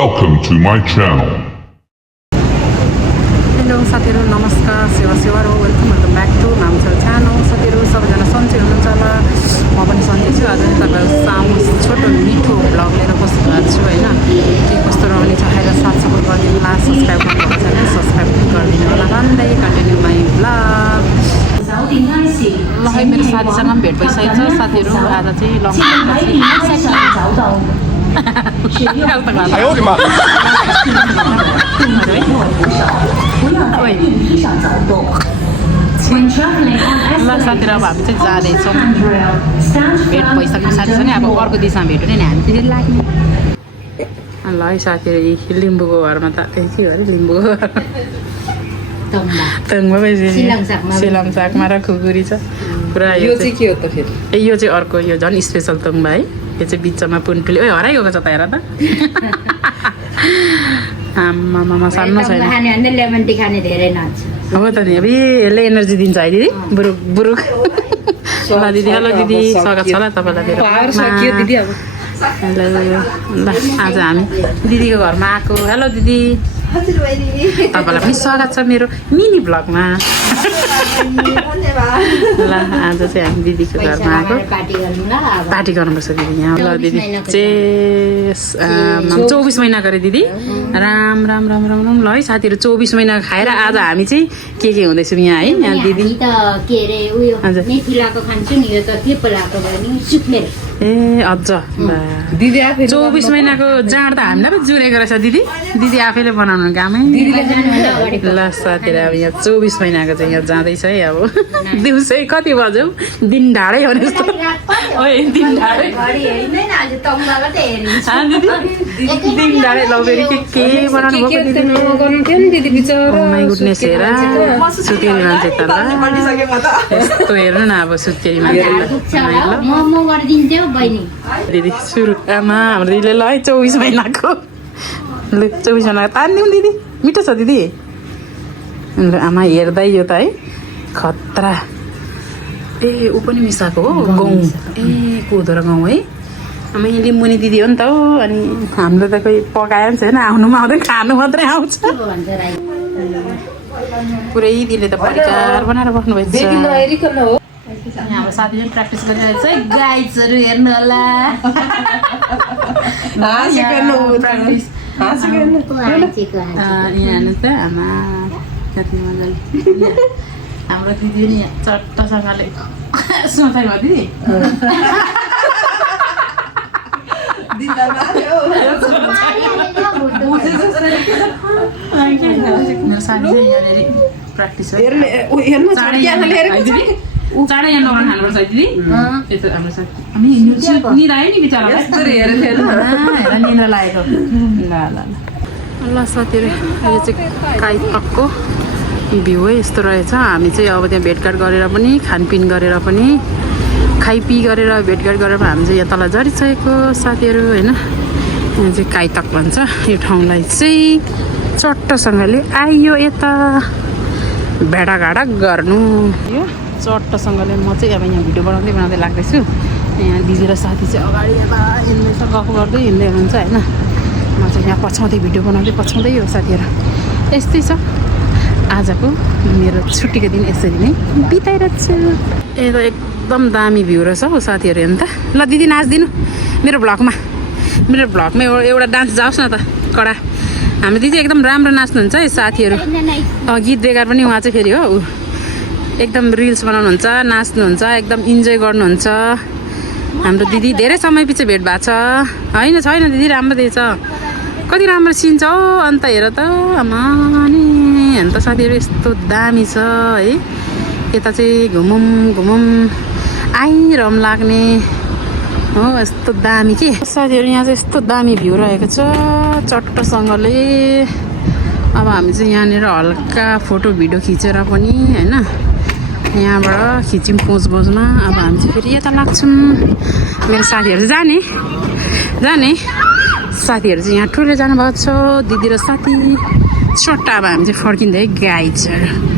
Welcome to my channel. Hello साथीहरू नमस्कार सेवा हो वेलकम ब्याक टु मामचल च्यानल साथीहरू सबैजना सन्चै हुनुहुन्छ होला म पनि सन्चै छु आज तपाईँको सामु छोटो मिठो भ्लग लिएर बस्नुभएको छु होइन के कस्तो रहने छ खाएर साथ सपोर्ट गरिदिनु होला सब्सक्राइब गर्नुभएको छैन सब्सक्राइब गरिदिनु होला भन्दै कन्टिन्यू माई भ्लग ल है मेरो साथीसँग पनि भेट भइसकेको छ साथीहरू आज चाहिँ लङ ल साथीहरू अब हामी चाहिँ जाँदैछौँ भेट भइसक्यो साथीसँगै अब अर्को दिशामा भेट्यो नि हामी चाहिँ लाग्ने ल है साथीहरू लिम्बूको घरमा त के अरे लिम्बूको तङमा सिलाङ सागमा र खुकुरी छ पुरा यो चाहिँ के हो त फेरि ए यो चाहिँ अर्को यो झन् स्पेसल तङमा है यो चाहिँ बिचमा पुन्टुली ओ हराइगएको छ त हेर त आमामा सानो छैन हो त नि अब यसले एनर्जी दिन्छ है दिदी बुरुक बुरुक ल दिदी हेलो दिदी स्वागत छ ल तपाईँलाई ल आज हामी दिदीको घरमा आएको हेलो दिदी तपाईँलाई पनि स्वागत छ मेरो मिनी भ्लगमा ल आज चाहिँ हामी दिदीको घरमा आएको पार्टी गर्नुपर्छ दिदी यहाँ ल दिदी चाहिँ 24 महिना गरे दिदी राम राम राम राम राम ल है साथीहरू 24 महिना खाएर आज हामी चाहिँ के हुँदैछौँ यहाँ है यहाँ दिदी ए अझ 24 महिनाको जाँड त हामीलाई पो जुरेको रहेछ दिदी दिदी आफैले बनाउनु कामै ल साथीहरू अब यहाँ 24 महिनाको चाहिँ यहाँ जाँदैछ है अब दिउँसै कति बज्यो दिन ढाडै हो जस्तो दिन ढाडै दिन ढाडै ल फेरि के बनाउनु भएको गुडनेस हेर सुत्केरी मान्छे त ल यस्तो हेर्नु न अब सुत्केरी मान्छे दिदी सुरु आमा हाम्रो दिदीले ल है 24 महिनाको ल 24 महिनाको तानिदिउँ दिदी मिठो छ दिदी ल आमा हेर्दै यो त है खतरा ए ऊ पनि मिसाएको हो गहुँ ए कोदो र गहुँ है आमा यहाँ लिम्बुनी दिदी हो नि त हो अनि हाम्रो त कोही पकायो नि छैन आउनुमा आउँदैन खानु मात्रै आउँछ पुरै दिदीले त परिकार बनाएर बस्नुभएको छ हाम्रो साथीले प्र्याक्टिस गरिरहेको छ है गाइड्सहरू हेर्नु होला यहाँ त आमा कति मजाले हाम्रो दिदी नि चट्टसँगले सोचाइमा दिदी मेरो साथी चाहिँ यहाँनिर प्र्याक्टिस चाँडै यहाँ नौरा खानुपर्छ है दिदी यस्तो हाम्रो साथी हामी निधायो नि बिचरा हेर निन्द्रा लागेको ल साथीहरू यो चाहिँ काइपको भ्यू है यस्तो रहेछ हामी चाहिँ अब त्यहाँ भेटघाट गरेर पनि खानपिन गरेर पनि खाइपी गरेर भेटघाट गरेर हामी चाहिँ यहाँ तल झरिसकेको साथीहरू होइन यहाँ चाहिँ काइतक भन्छ यो ठाउँलाई चाहिँ चट्टसँगले आइयो यता भेडाघाडा गर्नु यो चट्टसँगले म चाहिँ अब यहाँ भिडियो बनाउँदै लाग्दैछु यहाँ दिदी र साथी चाहिँ अगाडि अब हिँड्दैछ गफ गर्दै हिँड्दै हुनुहुन्छ होइन म चाहिँ यहाँ पछाउँदै भिडियो बनाउँदै पछाउँदै हो साथीहरू यस्तै छ आजको मेरो छुट्टीको दिन यसरी नै बिताइरहेको छु ए त एकदम दामी भ्यू रहेछ हौ साथीहरू हेर्नु त ल दिदी नाचिदिनु मेरो भ्लगमा एउटा डान्स जाओस् न त कडा हाम्रो दिदी एकदम राम्रो नाच्नुहुन्छ है साथीहरू गीत बेकार पनि उहाँ चाहिँ फेरि हो एकदम रिल्स बनाउनुहुन्छ नाच्नुहुन्छ एकदम इन्जोय गर्नुहुन्छ हाम्रो दिदी धेरै समय पछि भेट भएको छ होइन छैन दिदी राम्रो दिएछ कति राम्रो सिन छ हौ अन्त हेर त आमा नि अन्त साथीहरू यस्तो दामी छ है यता चाहिँ घुमौँ आइरहम लाग्ने हो यस्तो दामी के साथीहरू यहाँ चाहिँ यस्तो दामी भ्यू रहेको छ चट्टसँगले अब हामी चाहिँ यहाँनिर हल्का फोटो भिडियो खिचेर पनि होइन यहाँबाट खिच्यौँ पोजमा अब हामी चाहिँ फेरि यता लाग्छौँ मेरो साथीहरू चाहिँ जाने साथीहरू चाहिँ यहाँ टोइलेट जानुभएको छ दिदी र साथी चट्टा अब हामी चाहिँ फर्किँदै गाइड्सहरू